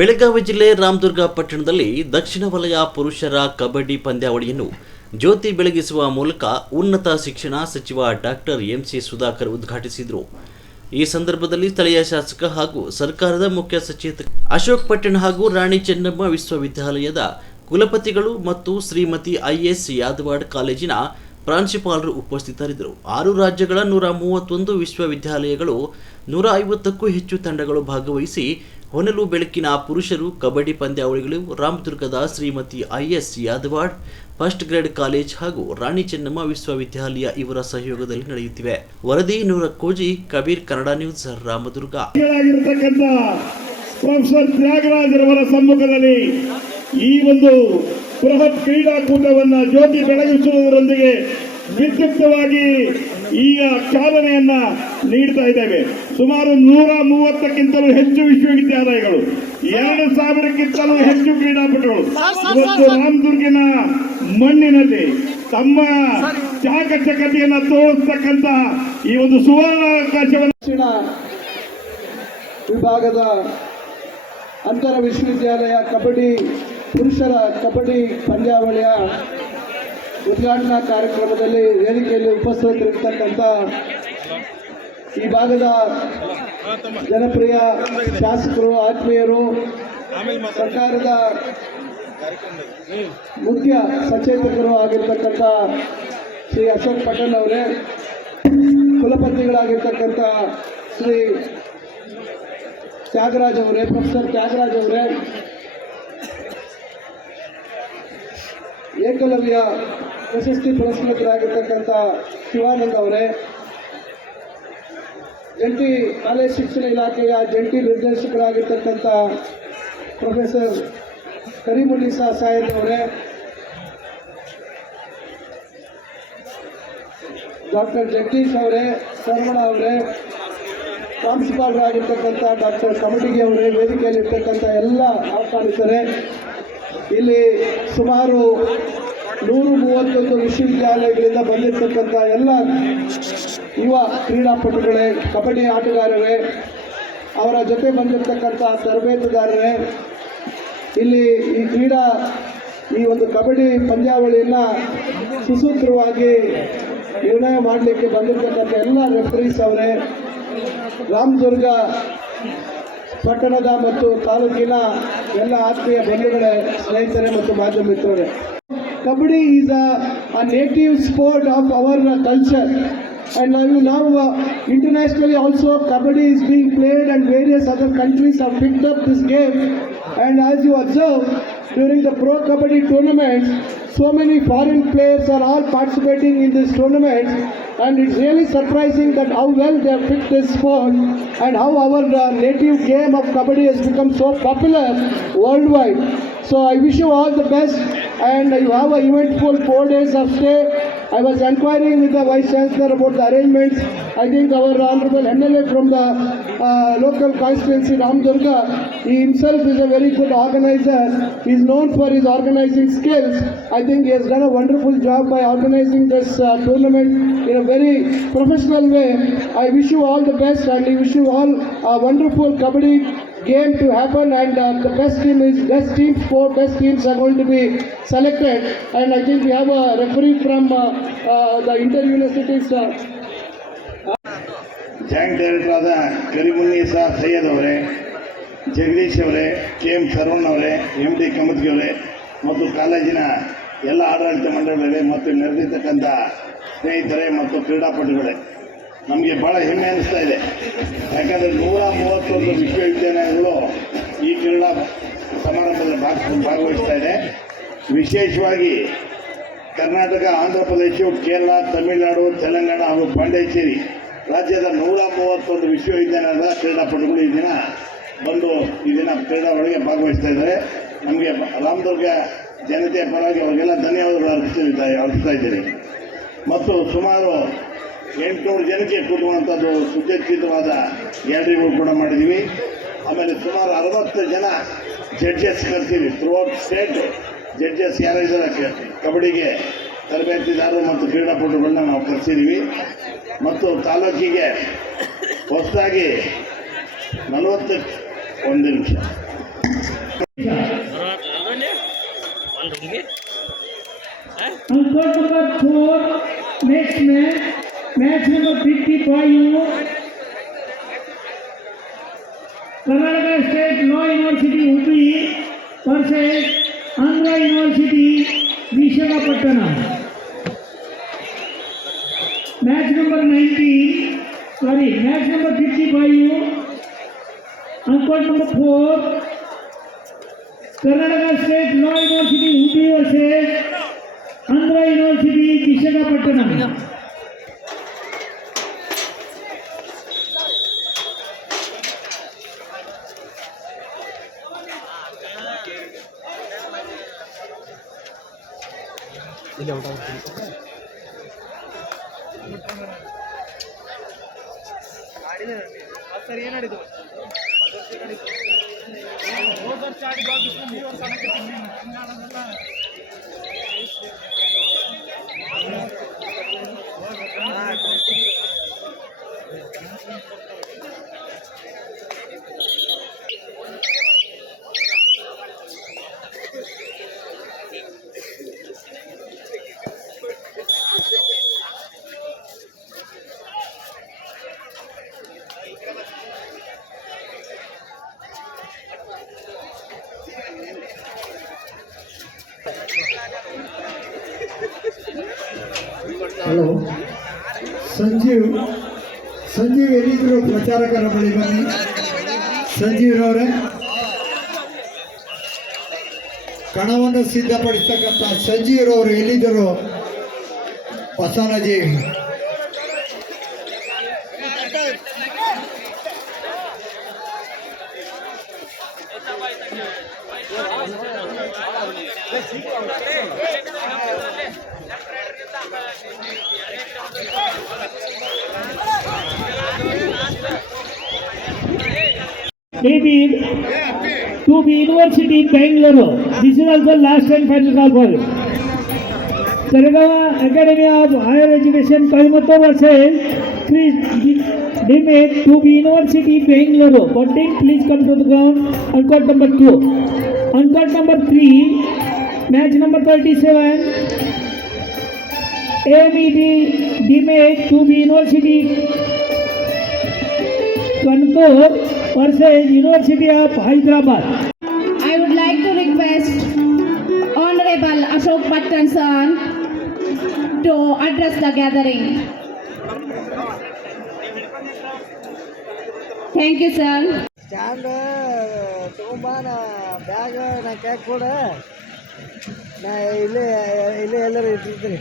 ಬೆಳಗಾವಿ ಜಿಲ್ಲೆ ರಾಮದುರ್ಗ ಪಟ್ಟಣದಲ್ಲಿ ದಕ್ಷಿಣ ವಲಯ ಪುರುಷರ ಕಬಡ್ಡಿ ಪಂದ್ಯಾವಳಿಯನ್ನು ಜ್ಯೋತಿ ಬೆಳಗಿಸುವ ಮೂಲಕ ಉನ್ನತ ಶಿಕ್ಷಣ ಸಚಿವ ಡಾಕ್ಟರ್ ಎಂಸಿ ಸುಧಾಕರ್ ಉದ್ಘಾಟಿಸಿದರು. ಈ ಸಂದರ್ಭದಲ್ಲಿ ಸ್ಥಳೀಯ ಶಾಸಕ ಹಾಗೂ ಸರ್ಕಾರದ ಮುಖ್ಯ ಸಚೇತಕ ಅಶೋಕ್ ಪಟ್ಟಣ ಹಾಗೂ ರಾಣಿ ಚೆನ್ನಮ್ಮ ವಿಶ್ವವಿದ್ಯಾಲಯದ ಕುಲಪತಿಗಳು ಮತ್ತು ಶ್ರೀಮತಿ ಐಎಸ್ ಯಾದವಾಡ್ ಕಾಲೇಜಿನ ಪ್ರಾಂಶುಪಾಲರು ಉಪಸ್ಥಿತರಿದ್ದರು. ಆರು ರಾಜ್ಯಗಳ ನೂರ ಮೂವತ್ತೊಂದು ವಿಶ್ವವಿದ್ಯಾಲಯಗಳು, ನೂರ ಐವತ್ತಕ್ಕೂ ಹೆಚ್ಚು ತಂಡಗಳು ಭಾಗವಹಿಸಿ ಹೊನಲು ಬೆಳಕಿನ ಪುರುಷರು, ಕಬಡ್ಡಿ ಪಂದ್ಯಾವಳಿಗಳು ರಾಮದುರ್ಗದ Shrimati I S Yadawad, first grade college ಹಾಗೂ ರಾಣಿ ಚೆನ್ನಮ್ಮ ವಿಶ್ವವಿದ್ಯಾಲಯ ಇವರ ಸಹಯೋಗದಲ್ಲಿ ನಡೆಯುತ್ತಿವೆ. ವರದಿ ನೂರ ಕೋಜಿ, ಕಬೀರ್ ಕನ್ನಡ ನ್ಯೂಸ್, ರಾಮದುರ್ಗ. ಪ್ರೊಫೆಸರ್ ತ್ಯಾಗರಾಜರವರ ಸಮ್ಮುಖದಲ್ಲಿ ಈ ಒಂದು ಬೃಹತ್ ಕ್ರೀಡಾಕೂಟವನ್ನ ಜ್ಯೋತಿ ಬೆಳಗಿಸುವುದರೊಂದಿಗೆ ವಿದ್ಯುಕ್ತವಾಗಿ ಈಗ ಚಾಲನೆಯನ್ನ ನೀಡ್ತಾ ಇದ್ದೇವೆ. ಸುಮಾರು ನೂರ ಮೂವತ್ತಕ್ಕಿಂತಲೂ ಹೆಚ್ಚು ವಿಶ್ವವಿದ್ಯಾಲಯಗಳು ಎರಡು ಸಾವಿರಕ್ಕಿಂತಲೂ ಹೆಚ್ಚು ಕ್ರೀಡಾಪಟುಗಳು. ಇವತ್ತು ರಾಮದುರ್ಗಿನ ಮಣ್ಣಿನಲ್ಲಿ ತಮ್ಮ ಚಾಕಚಕತೆಯನ್ನ ತೋರಿಸ್ತಕ್ಕಂತಹ ಈ ಒಂದು ಸುವರ್ಣಾವಕಾಶವನ್ನು ದಕ್ಷಿಣ ವಿಭಾಗದ ಅಂತರ ವಿಶ್ವವಿದ್ಯಾಲಯ ಕಬಡ್ಡಿ ಪುರುಷರ ಕಬಡ್ಡಿ ಪಂದ್ಯಾವಳಿಯ ಉದ್ಘಾಟನಾ ಕಾರ್ಯಕ್ರಮದಲ್ಲಿ ವೇದಿಕೆಯಲ್ಲಿ ಉಪಸ್ಥಿತರಿರ್ತಕ್ಕಂಥ ಈ ಭಾಗದ ಜನಪ್ರಿಯ ಶಾಸಕರು, ಆತ್ಮೀಯರು, ಸರ್ಕಾರದ ಮುಖ್ಯ ಸಚೇತಕರು ಆಗಿರ್ತಕ್ಕಂಥ ಶ್ರೀ ಅಶೋಕ್ ಪಟೇಲ್ ಅವರೇ, ಕುಲಪತಿಗಳಾಗಿರ್ತಕ್ಕಂಥ ಶ್ರೀ ತ್ಯಾಗರಾಜ್ ಅವರೇ, ಪ್ರೊಫೆಸರ್ ತ್ಯಾಗರಾಜ್ ಅವರೇ ಏಕಲವ್ಯ ಪ್ರಶಸ್ತಿ ಪುರಸ್ಕೃತರಾಗಿರ್ತಕ್ಕಂಥ ಶಿವಾನಂದ್ ಅವರೇ. ಜಂಟಿ ಕಾಲೇಜ್ ಶಿಕ್ಷಣ ಇಲಾಖೆಯ ಜಂಟಿ ನಿರ್ದೇಶಕರಾಗಿರ್ತಕ್ಕಂಥ ಪ್ರೊಫೆಸರ್ ಕರಿಮುಲ್ಲಿ ಸಾಹೇಬ್ ಅವರೇ. ಡಾಕ್ಟರ್ ಜಗದೀಶ್ ಅವರೇ ಶರವಣ ಅವರೇ, ಪ್ರಾಂಶುಪಾಲರಾಗಿರ್ತಕ್ಕಂಥ ಡಾಕ್ಟರ್ ಕಮಟಿಗೆ ಅವರೇ, ವೇದಿಕೆಯಲ್ಲಿರ್ತಕ್ಕಂಥ ಎಲ್ಲ ಆಹ್ವಾನಿತರೆ. ಇಲ್ಲಿ ಸುಮಾರು ನೂರು ಮೂವತ್ತೊಂದು ವಿಶ್ವವಿದ್ಯಾಲಯಗಳಿಂದ ಬಂದಿರತಕ್ಕಂಥ ಎಲ್ಲ ಯುವ ಕ್ರೀಡಾಪಟುಗಳೇ, ಕಬಡ್ಡಿ ಆಟಗಾರರೇ, ಅವರ ಜೊತೆ ಬಂದಿರತಕ್ಕಂಥ ತರಬೇತುದಾರರೇ, ಇಲ್ಲಿ ಈ ಕ್ರೀಡಾ, ಈ ಒಂದು ಕಬಡ್ಡಿ ಪಂದ್ಯಾವಳಿಯನ್ನು ಸುಸೂತ್ರವಾಗಿ ನಿರ್ಣಯ ಮಾಡಲಿಕ್ಕೆ ಬಂದಿರತಕ್ಕಂಥ ಎಲ್ಲ ರೆಫರೀಸ್ ಅವರೇ, ರಾಮದುರ್ಗ ಪಟ್ಟಣದ ಮತ್ತು ತಾಲೂಕಿನ ಎಲ್ಲ ಆತ್ಮೀಯ ಬಂಧುಗಳೇ ಸ್ನೇಹಿತರೆ ಮತ್ತು ಮಾಧ್ಯಮ ಮಿತ್ರರೇ kabaddi is a native sport of our culture and now, now uh, internationally also kabaddi is being played and various other countries have picked up this game and as you observe during the pro kabaddi tournaments so many foreign players are all participating in this tournament and it's really surprising that how well they have picked this sport and how our uh, native game of kabaddi has become so popular worldwide. So i wish you all the best and you have a eventful four days of stay I was inquiring with the Vice Chancellor about the arrangements. I think our Honorable MLA from the uh, local constituency, Ram Durga, he himself is a very good organizer. He is known for his organizing skills. I think he has done a wonderful job by organizing this uh, tournament in a very professional way. I wish you all the best and I wish you all a wonderful kabaddi game to happen and uh, the best team is best team four best teams are going to be selected and I think we have a referee from uh, uh, the inter universities uh, joint director ಆದ ಕರಿಮುನ್ನೀಸಾ ಸೈಯದ್ ಅವರೇ ಜಗದೀಶ್ ಅವರೇ K M Sharavan ಅವರೇ M D ಕಮತ್ಗಿ ಅವರೇ ಮತ್ತು ಕಾಲೇಜಿನ ಎಲ್ಲ ಆಡಳಿತ ಮಂಡಳಿಗಳೇ ಮತ್ತು ನೆರೆದಿರ್ತಕ್ಕಂಥ ಸ್ನೇಹಿತರೆ ಮತ್ತು ಕ್ರೀಡಾಪಟುಗಳೇ ನಮಗೆ ಭಾಳ ಹೆಮ್ಮೆ ಅನಿಸ್ತಾ ಇದೆ. ಯಾಕಂದರೆ ನೂರ ಮೂವತ್ತೊಂದು ವಿಶ್ವವಿದ್ಯಾಲಯಗಳು ಈ ಕ್ರೀಡಾ ಸಮಾರಂಭದಲ್ಲಿ ಭಾಗ ಭಾಗವಹಿಸ್ತಾ ಇದೆ. ವಿಶೇಷವಾಗಿ ಕರ್ನಾಟಕ, ಆಂಧ್ರ ಪ್ರದೇಶ, ಕೇರಳ, ತಮಿಳುನಾಡು, ತೆಲಂಗಾಣ ಹಾಗೂ ಪಾಂಡೇಚೇರಿ ರಾಜ್ಯದ ನೂರ ಮೂವತ್ತೊಂದು ವಿಶ್ವವಿದ್ಯಾಲಯದ ಕ್ರೀಡಾಪಟುಗಳು ಈ ದಿನ ಬಂದು ಈ ದಿನ ಕ್ರೀಡಾ ಒಳಗೆ ಭಾಗವಹಿಸ್ತಾ ಇದ್ದಾರೆ. ನಮಗೆ ರಾಮದುರ್ಗ ಜನತೆಯ ಪರವಾಗಿ ಅವರಿಗೆಲ್ಲ ಧನ್ಯವಾದಗಳು ಅರ್ಪಿಸಲಿದ್ದಾರೆ ಅರ್ಪಿಸ್ತಾ ಇದ್ದೀನಿ ಮತ್ತು ಸುಮಾರು ಎಂಟುನೂರು ಜನಕ್ಕೆ ಕೊಡುವಂಥದ್ದು ಸುಚರ್ಚಿತವಾದ ಗ್ಯಾಲರಿಗಳು ಕೂಡ ಮಾಡಿದ್ದೀವಿ ಆಮೇಲೆ ಸುಮಾರು ಅರವತ್ತು ಜನ ಜಡ್ಜಸ್ ಕರ್ತೀವಿ ಥ್ರೂ ಔಟ್ ಸ್ಟೇಟ್ ಜಡ್ಜಸ್ ಯಾರಿದ್ದಾರೆ ಕಬಡ್ಡಿಗೆ ತರಬೇತಿದಾರರು ಮತ್ತು ಕ್ರೀಡಾಪಟುಗಳನ್ನ ನಾವು ಕರೆಸಿದ್ದೀವಿ ಮತ್ತು ತಾಲೂಕಿಗೆ ಹೊಸದಾಗಿ ನಲವತ್ತು ಒಂದು ನಿಮಿಷ. ಒಂದು match number fifty five Karnataka state law university Udupi versus Andhra university Visakhapatnam match number nineteen sorry match number fifty five on court number four Karnataka state law university Udupi versus Andhra university Visakhapatnam দিলে ওটাও sir ಏನು ಆಡಿದ್ದು ಹೋದ ವರ್ಷ ಆಡಿದ್ದು ಈ ವರ್ಷ ಆಡೋದಲ್ಲ ಹಲೋ. ಸಂಜೀವ್ ಸಂಜೀವ್ ಎಲ್ಲಿದ್ರು ಪ್ರಚಾರಕರ ಬಳಿ ಬನ್ನಿ. ಸಂಜೀವ್ರವರೇ ಕಣವನ್ನು ಸಿದ್ಧಪಡಿಸ್ತಕ್ಕಂಥ ಸಂಜೀವ್ರವರು ಎಲ್ಲಿದ್ದರು? ಬಸವನಜಿ Maybe to be University in Bangalore. This is also last and final call for you. Sarigama Academy of Higher Education Coimbatore versus Chris Dimit to be University Bangalore. 14, please come to the ground. On number 2. On number 3, match number 37. ABD Dimit to be University Kanpur versus University of Hyderabad. I would like to request Honorable Ashok Pattan sir to address the gathering. Thank you, sir. Stand ತಗೊಂಬಾ ನಾ bag ನಾ ಕ್ಯಾಕ್ ಕೊಡ ನಾ ಇಲ್ಲೇ ಇಲ್ಲೇ ಎಲ್ಲರೂ ಇಟ್ಟಿರ್ತೀನಿ